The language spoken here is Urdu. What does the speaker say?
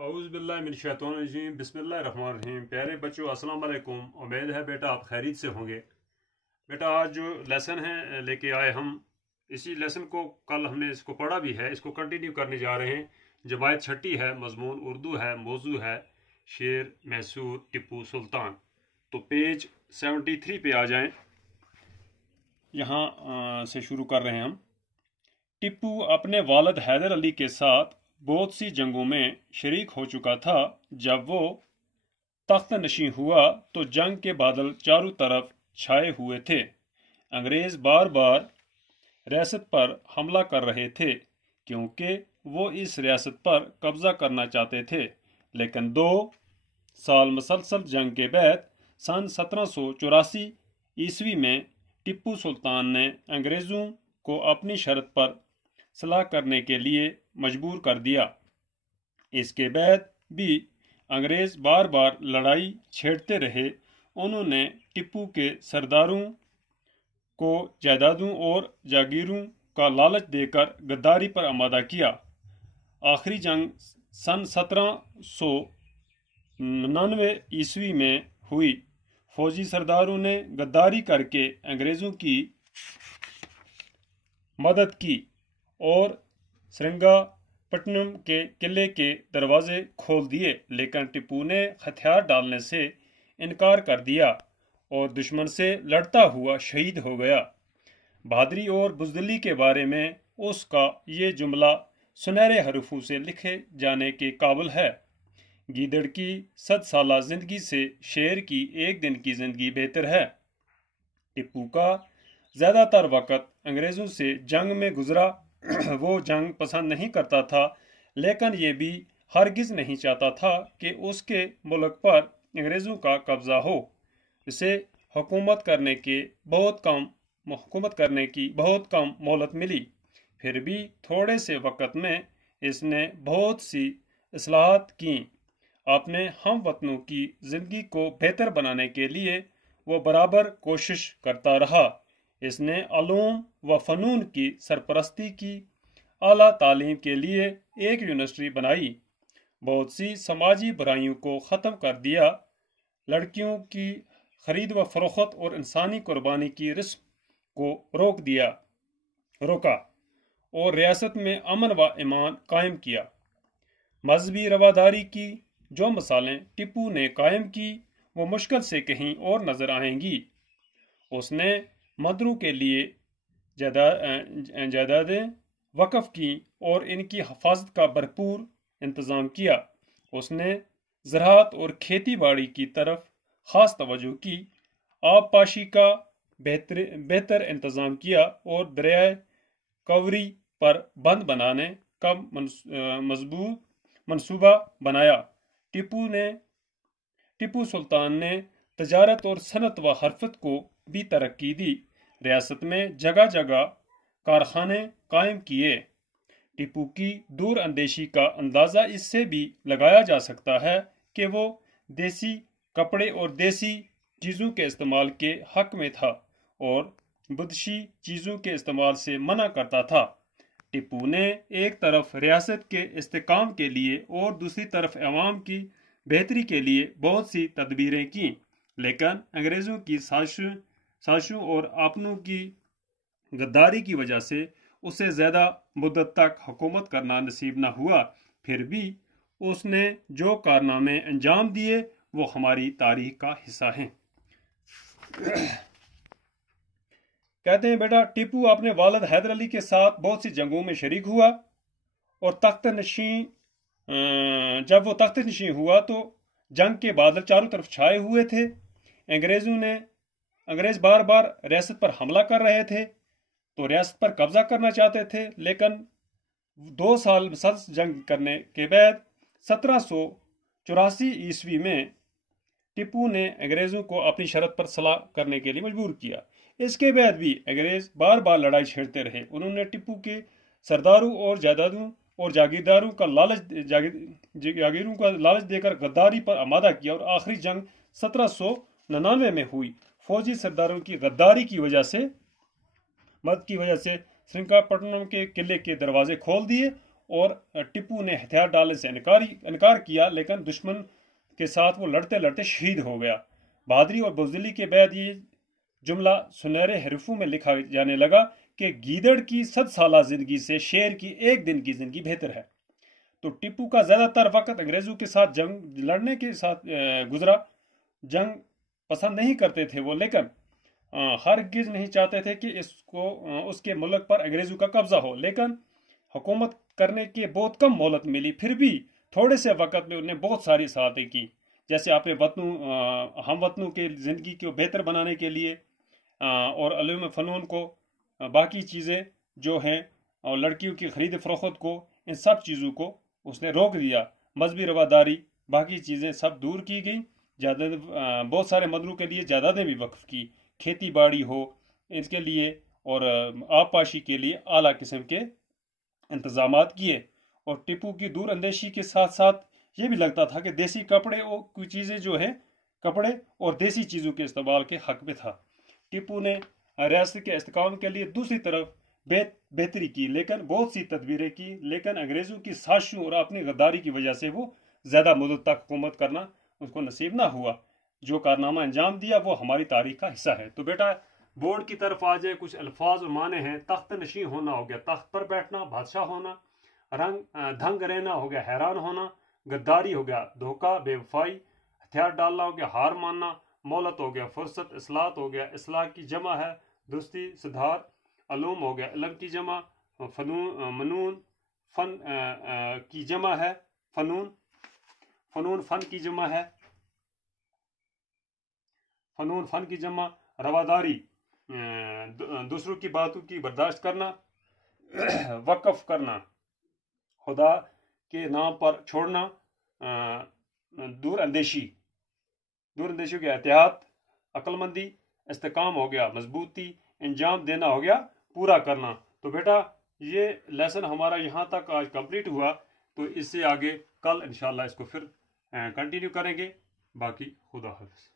اعوذ باللہ من الشیطان الرجیم بسم اللہ الرحمن الرحیم۔ پیارے بچوں السلام علیکم، امید ہے بیٹا آپ خیریت سے ہوں گے۔ بیٹا آج جو لیسن ہے لے کے آئے ہم اسی لیسن کو کل ہم نے اس کو پڑھا بھی ہے، اس کو کنٹینیو کرنے جا رہے ہیں۔ جماعت چھٹی ہے، مضمون اردو ہے، موضوع ہے شیر میسور ٹیپو سلطان۔ تو پیج 73 پہ آ جائیں، یہاں سے شروع کر رہے ہیں ہم۔ ٹیپو اپنے والد حیدر علی کے ساتھ بہت سی جنگوں میں شریک ہو چکا تھا۔ جب وہ تخت نشین ہوا تو جنگ کے بادل چاروں طرف چھائے ہوئے تھے۔ انگریز بار بار ریاست پر حملہ کر رہے تھے کیونکہ وہ اس ریاست پر قبضہ کرنا چاہتے تھے، لیکن 2 سال مسلسل جنگ کے بعد سن 1784 عیسوی میں ٹیپو سلطان نے انگریزوں کو اپنی شرط پر صلح کرنے کے لیے مجبور کر دیا۔ اس کے بعد بھی انگریز بار بار لڑائی چھیڑتے رہے۔ انہوں نے ٹیپو کے سرداروں کو جائیدادوں اور جاگیروں کا لالچ دے کر غداری پر آمادہ کیا۔ آخری جنگ سن 1799 عیسوی میں ہوئی۔ فوجی سرداروں نے غداری کر کے انگریزوں کی مدد کی اور سرنگا پٹنم کے قلعے کے دروازے کھول دیے، لیکن ٹیپو نے ہتھیار ڈالنے سے انکار کر دیا اور دشمن سے لڑتا ہوا شہید ہو گیا۔ بہادری اور بزدلی کے بارے میں اس کا یہ جملہ سنہرے حروفوں سے لکھے جانے کے قابل ہے: گیدڑ کی 100 سالہ زندگی سے شیر کی ایک دن کی زندگی بہتر ہے۔ ٹیپو کا زیادہ تر وقت انگریزوں سے جنگ میں گزرا۔ وہ جنگ پسند نہیں کرتا تھا، لیکن یہ بھی ہرگز نہیں چاہتا تھا کہ اس کے ملک پر انگریزوں کا قبضہ ہو۔ اسے حکومت کرنے کی بہت کم مہلت ملی، پھر بھی تھوڑے سے وقت میں اس نے بہت سی اصلاحات کیں۔ اپنے ہم وطنوں کی زندگی کو بہتر بنانے کے لیے وہ برابر کوشش کرتا رہا۔ اس نے علوم و فنون کی سرپرستی کی، اعلیٰ تعلیم کے لیے ایک یونیورسٹی بنائی، بہت سی سماجی برائیوں کو ختم کر دیا، لڑکیوں کی خرید و فروخت اور انسانی قربانی کی رسم کو روکا اور ریاست میں امن و امان قائم کیا۔ مذہبی رواداری کی جو مثالیں ٹیپو نے قائم کی وہ مشکل سے کہیں اور نظر آئیں گی۔ اس نے مندروں کے لیے جائیدادیں وقف کی اور ان کی حفاظت کا بھرپور انتظام کیا۔ اس نے زراعت اور کھیتی باڑی کی طرف خاص توجہ کی، آب پاشی کا بہتر انتظام کیا اور دریائے کاوری پر بند بنانے کا منصوبہ بنایا۔ ٹیپو سلطان نے تجارت اور صنعت و حرفت کو بھی ترقی دی، ریاست میں جگہ جگہ کارخانے قائم کیے۔ ٹیپو کی دور اندیشی کا اندازہ اس سے بھی لگایا جا سکتا ہے کہ وہ دیسی کپڑے اور دیسی چیزوں کے استعمال کے حق میں تھا اور بدشی چیزوں کے استعمال سے منع کرتا تھا۔ ٹیپو نے ایک طرف ریاست کے استحکام کے لیے اور دوسری طرف عوام کی بہتری کے لیے بہت سی تدبیریں کیں، لیکن انگریزوں کی سازشوں اور اپنوں کی غداری کی وجہ سے اسے زیادہ مدت تک حکومت کرنا نصیب نہ ہوا۔ پھر بھی اس نے جو کارنامے انجام دیے وہ ہماری تاریخ کا حصہ ہیں۔ کہتے ہیں بیٹا ٹیپو اپنے والد حیدر علی کے ساتھ بہت سی جنگوں میں شریک ہوا اور جب وہ تخت نشین ہوا تو جنگ کے بادل چاروں طرف چھائے ہوئے تھے۔ انگریز بار بار ریاست پر حملہ کر رہے تھے تو ریاست پر قبضہ کرنا چاہتے تھے، لیکن 2 سال مسلسل جنگ کرنے کے بعد 1784 عیسوی میں ٹیپو نے انگریزوں کو اپنی شرط پر صلح کرنے کے لیے مجبور کیا۔ اس کے بعد بھی انگریز بار بار لڑائی چھیڑتے رہے۔ انہوں نے ٹیپو کے سرداروں اور جائیدادوں اور جاگیروں کا لالچ دے کر غداری پر آمادہ کیا اور آخری جنگ 1799 میں ہوئی۔ فوجی سرداروں کی غداری کی وجہ سے سرنگا پٹنم کے قلعے کے دروازے کھول دیے اور ٹپو نے ہتھیار ڈالنے سے انکار کیا، لیکن دشمن کے ساتھ وہ لڑتے لڑتے شہید ہو گیا۔ بہادری اور بزدلی کے بعد یہ جملہ سنہرے حروفوں میں لکھا جانے لگا کہ گیدڑ کی 100 سالہ زندگی سے شیر کی ایک دن کی زندگی بہتر ہے۔ تو ٹپو کا زیادہ تر وقت انگریزوں کے ساتھ جنگ لڑنے کے ساتھ گزرا۔ جنگ پسند نہیں کرتے تھے وہ، لیکن ہرگز نہیں چاہتے تھے کہ اس کے ملک پر انگریزوں کا قبضہ ہو، لیکن حکومت کرنے کی بہت کم مہلت ملی۔ پھر بھی تھوڑے سے وقت میں انہیں بہت ساری سعادتیں کی، جیسے اپنے ہم وطنوں کے زندگی کو بہتر بنانے کے لیے اور علوم فنون کو، باقی چیزیں جو ہیں اور لڑکیوں کی خرید فروخت کو، ان سب چیزوں کو اس نے روک دیا۔ مذہبی رواداری باقی چیزیں سب دور کی گئیں۔ بہت سارے مندروں کے لیے جائیدادیں بھی وقف کی، کھیتی باڑی ہو اس کے لیے اور آبپاشی کے لیے اعلیٰ قسم کے انتظامات کیے۔ اور ٹپو کی دور اندیشی کے ساتھ ساتھ یہ بھی لگتا تھا کہ دیسی کپڑے اور کوئی چیزیں جو ہیں کپڑے اور دیسی چیزوں کے استعمال کے حق میں تھا۔ ٹپو نے ریاست کے استحکام کے لیے دوسری طرف بہتری کی، لیکن بہت سی تدبیریں کی، لیکن انگریزوں کی سازشوں اور اپنی غداری کی وجہ سے وہ زیادہ مدت تک حکومت کرنا اس کو نصیب نہ ہوا۔ جو کارنامہ انجام دیا وہ ہماری تاریخ کا حصہ ہے۔ تو بیٹا بورڈ کی طرف آ جائے، کچھ الفاظ اور معنی ہیں۔ تخت نشین ہونا ہو گیا تخت پر بیٹھنا، بادشاہ ہونا۔ دھنگ رہنا ہو گیا حیران ہونا۔ غداری ہو گیا دھوکہ، بے وفائی۔ ہتھیار ڈالنا ہو گیا ہار ماننا۔ مہلت ہو گیا فرصت۔ اصلاحات ہو گیا اصلاح کی جمع ہے درستی سدھار۔ علوم ہو گیا علم کی جمع۔ منون فن کی جمع ہے فنون فن کی جمع ہے فنون فن کی جمع۔ رواداری دوسروں کی باتوں کی برداشت کرنا۔ وقف کرنا خدا کے نام پر چھوڑنا۔ دور اندیشی ہو گیا احتیاط، عقل مندی۔ استحکام ہو گیا مضبوطی۔ انجام دینا ہو گیا پورا کرنا۔ تو بیٹا یہ لیسن ہمارا یہاں تک آج کمپلیٹ ہوا، تو اس سے آگے کل انشاءاللہ اس کو پھر کنٹینیو کریں گے۔ باقی خدا حافظ۔